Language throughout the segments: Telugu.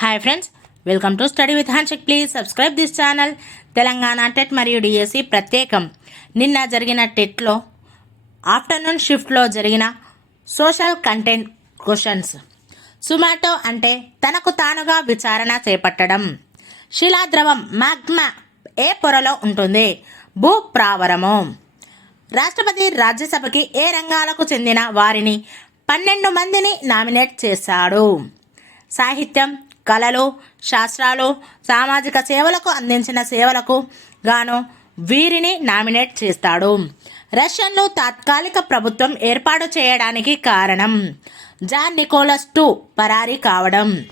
Hi friends welcome to study with handshake please subscribe this channel Telangana TET మరియు డిఎస్సి ప్రత్యేకం. నిన్న జరిగిన టెట్లో ఆఫ్టర్నూన్ షిఫ్ట్లో జరిగిన సోషల్ కంటెంట్ క్వశ్చన్స్. సుమాటో అంటే తనకు తానుగా విచారణ చేపట్టడం. శిలాద్రవం మ్యాగ్మా ఏ పొరలో ఉంటుంది? భూప్రావరము రాష్ట్రపతి రాజ్యసభకి ఏ రంగాలకు చెందిన వారిని పన్నెండు మందిని నామినేట్ చేశాడు. సాహిత్యం కళలు శాస్త్రాలు సామాజిక సేవలకు అందించిన సేవలకు గాను వీరిని నామినేట్ చేస్తాడు. రష్యన్లు తాత్కాలిక ప్రభుత్వం ఏర్పాటు చేయడానికి కారణం జాన్ నికోలస్ టూ పరారీ కావడం.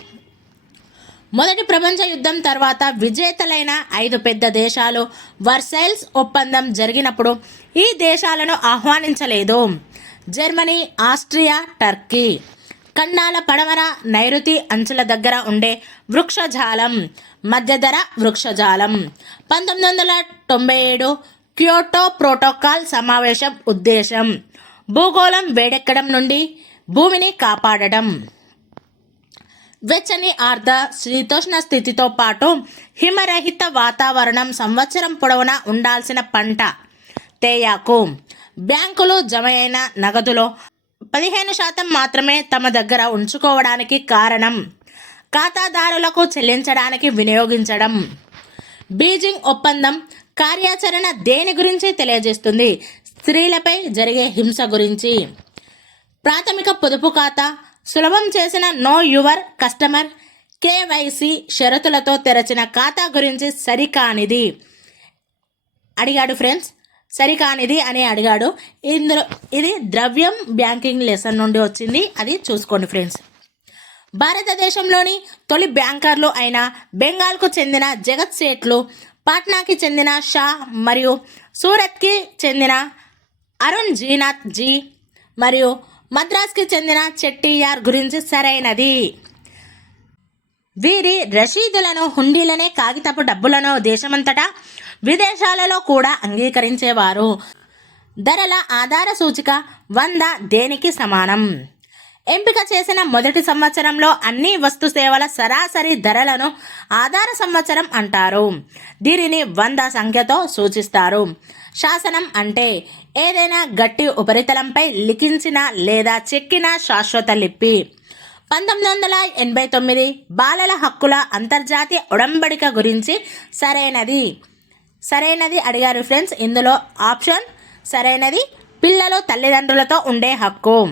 మొదటి ప్రపంచ యుద్ధం తర్వాత విజేతలైన ఐదు పెద్ద దేశాలు వర్సైల్స్ ఒప్పందం జరిగినప్పుడు ఈ దేశాలను ఆహ్వానించలేదు. జర్మనీ ఆస్ట్రియా టర్కీ ఖండాల పడమర నైరుతి అంచుల దగ్గర ఉండే వృక్షజాలం మధ్యధర వృక్షజాలం. పంతొమ్మిది వందల తొంభై ఏడు క్యోటో ప్రోటోకాల్ సమావేశం ఉద్దేశం భూగోళం వేడెక్కడం నుండి భూమిని కాపాడడం వెచ్చని ఆర్ద్ర శీతోష్ణ స్థితితో పాటు హిమరహిత వాతావరణం సంవత్సరం పొడవునా ఉండాల్సిన పంట తేయాకు. బ్యాంకులు జమ అయిన నగదులో పదిహేను శాతం మాత్రమే తమ దగ్గర ఉంచుకోవడానికి కారణం ఖాతాదారులకు చెల్లించడానికి వినియోగించడం. బీజింగ్ ఒప్పందం కార్యాచరణ దేని గురించి తెలియజేస్తుంది? స్త్రీలపై జరిగే హింస గురించి. ప్రాథమిక పొదుపు ఖాతా సులభం చేసిన నో యువర్ కస్టమర్ కేవైసీ షరతులతో తెరచిన ఖాతా గురించి సరికానిది. అడిగాడు ఫ్రెండ్స్ సరికానిది అని అడిగాడు. ఇందులో ఇది ద్రవ్యం బ్యాంకింగ్ లెసన్ నుండి వచ్చింది. అది చూసుకోండి ఫ్రెండ్స్. భారతదేశంలోని తొలి బ్యాంకర్లు అయిన బెంగాల్కు చెందిన జగత్ సేట్లు పాట్నాకి చెందిన షా మరియు సూరత్కి చెందిన అరుణ్ జీనాథ్ జీ మరియు మద్రాస్కి చెందిన చెట్టియార్ గురించి సరైనది. వీరి రసీదులను హుండీలనే కాగితపు డబ్బులను దేశమంతటా విదేశాలలో కూడా అంగీకరించేవారు. ధరల ఆధార సూచిక వంద దేనికి సమానం? ఎంపిక చేసిన మొదటి సంవత్సరంలో అన్ని వస్తు సేవల సరాసరి ధరలను ఆధార సంవత్సరం అంటారు. దీనిని వంద సంఖ్యతో సూచిస్తారు. శాసనం అంటే ఏదైనా గట్టి ఉపరితలంపై లిఖించిన లేదా చెక్కిన శాశ్వత లిపి. పంతొమ్మిది వందల ఎనభై తొమ్మిది బాలల హక్కుల అంతర్జాతీయ ఉడంబడిక గురించి సరైనది. సరైనది అడిగారు ఫ్రెండ్స్. ఇందులో ఆప్షన్ సరైనది పిల్లలు తల్లిదండ్రులతో ఉండే హక్కు.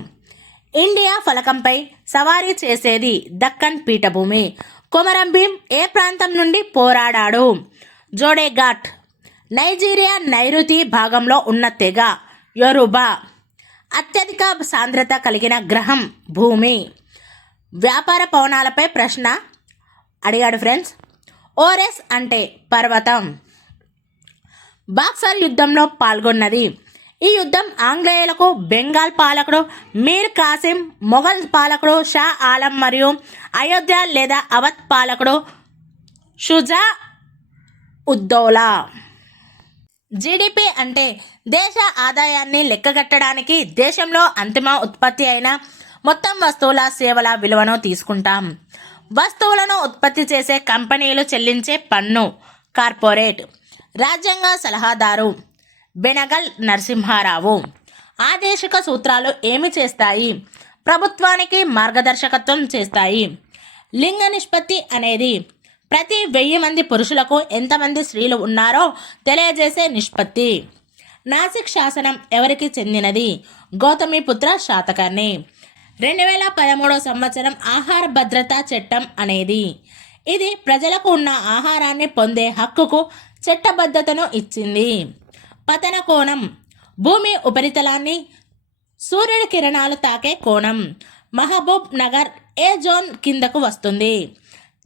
ఇండియా ఫలకంపై సవారీ చేసేది దక్కన్ పీఠభూమి. కొమరం భీం ఏ ప్రాంతం నుండి పోరాడాడు? జోడేఘాట్ నైజీరియా నైరుతి భాగంలో ఉన్న తెగ యొరుబా. అత్యధిక సాంద్రత కలిగిన గ్రహం భూమి. వ్యాపార పవనాలపై ప్రశ్న అడిగాడు ఫ్రెండ్స్. ఓరెస్ అంటే పర్వతం. బాక్సర్ యుద్ధంలో పాల్గొన్నది. ఈ యుద్ధం ఆంగ్లేయులకు బెంగాల్ పాలకుడు మీర్ కాసిం మొఘల్ పాలకుడు షా ఆలం మరియు అయోధ్య లేదా అవధ్ పాలకుడు షుజా ఉద్దౌలా. జీడిపి అంటే దేశ ఆదాయాన్ని లెక్కగట్టడానికి దేశంలో అంతిమ ఉత్పత్తి అయిన మొత్తం వస్తువుల సేవల విలువను తీసుకుంటాం. వస్తువులను ఉత్పత్తి చేసే కంపెనీలు చెల్లించే పన్ను కార్పొరేట్ రాజ్యాంగ సలహాదారు బెనగల్ నరసింహారావు. ఆదేశిక సూత్రాలు ఏమి చేస్తాయి? ప్రభుత్వానికి మార్గదర్శకత్వం చేస్తాయి. లింగ నిష్పత్తి అనేది ప్రతి వెయ్యి మంది పురుషులకు ఎంతమంది స్త్రీలు ఉన్నారో తెలియజేసే నిష్పత్తి. నాసిక్ శాసనం ఎవరికి చెందినది? గౌతమిపుత్ర శాతకర్ణి. రెండు వేల పదమూడవ సంవత్సరం ఆహార భద్రతా చట్టం అనేది. ఇది ప్రజలకు ఉన్న ఆహారాన్ని పొందే హక్కుకు చట్టబద్ధతను ఇచ్చింది. పతన కోణం. భూమి ఉపరితలాన్ని సూర్యుడి కిరణాలు తాకే కోణం. మహబూబ్ నగర్ ఏ జోన్ కిందకు వస్తుంది?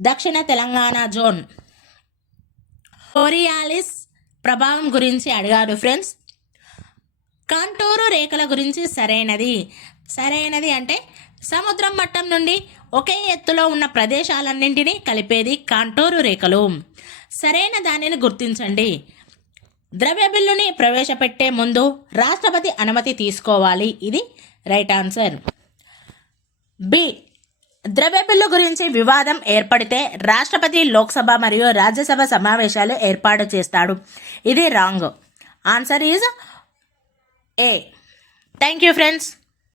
దక్షిణ తెలంగాణ జోన్. ఓరియాలిస్ ప్రభావం గురించి అడిగారు ఫ్రెండ్స్. కాంటూరు రేఖల గురించి సరైనది. సరైనది అంటే సముద్రం మట్టం నుండి ఒకే ఎత్తులో ఉన్న ప్రదేశాలన్నింటినీ కలిపేది కాంటూరు రేఖలు. సరైన దానిని గుర్తించండి. ద్రవ్య బిల్లుని ప్రవేశపెట్టే ముందు రాష్ట్రపతి అనుమతి తీసుకోవాలి. ఇది రైట్ ఆన్సర్. బి. ద్రవ్య బిల్లు గురించి వివాదం ఏర్పడితే రాష్ట్రపతి లోక్సభ మరియు రాజ్యసభ సమావేశాలు ఏర్పాటు చేస్తాడు. ఇది wrong. Answer is A. Thank you friends.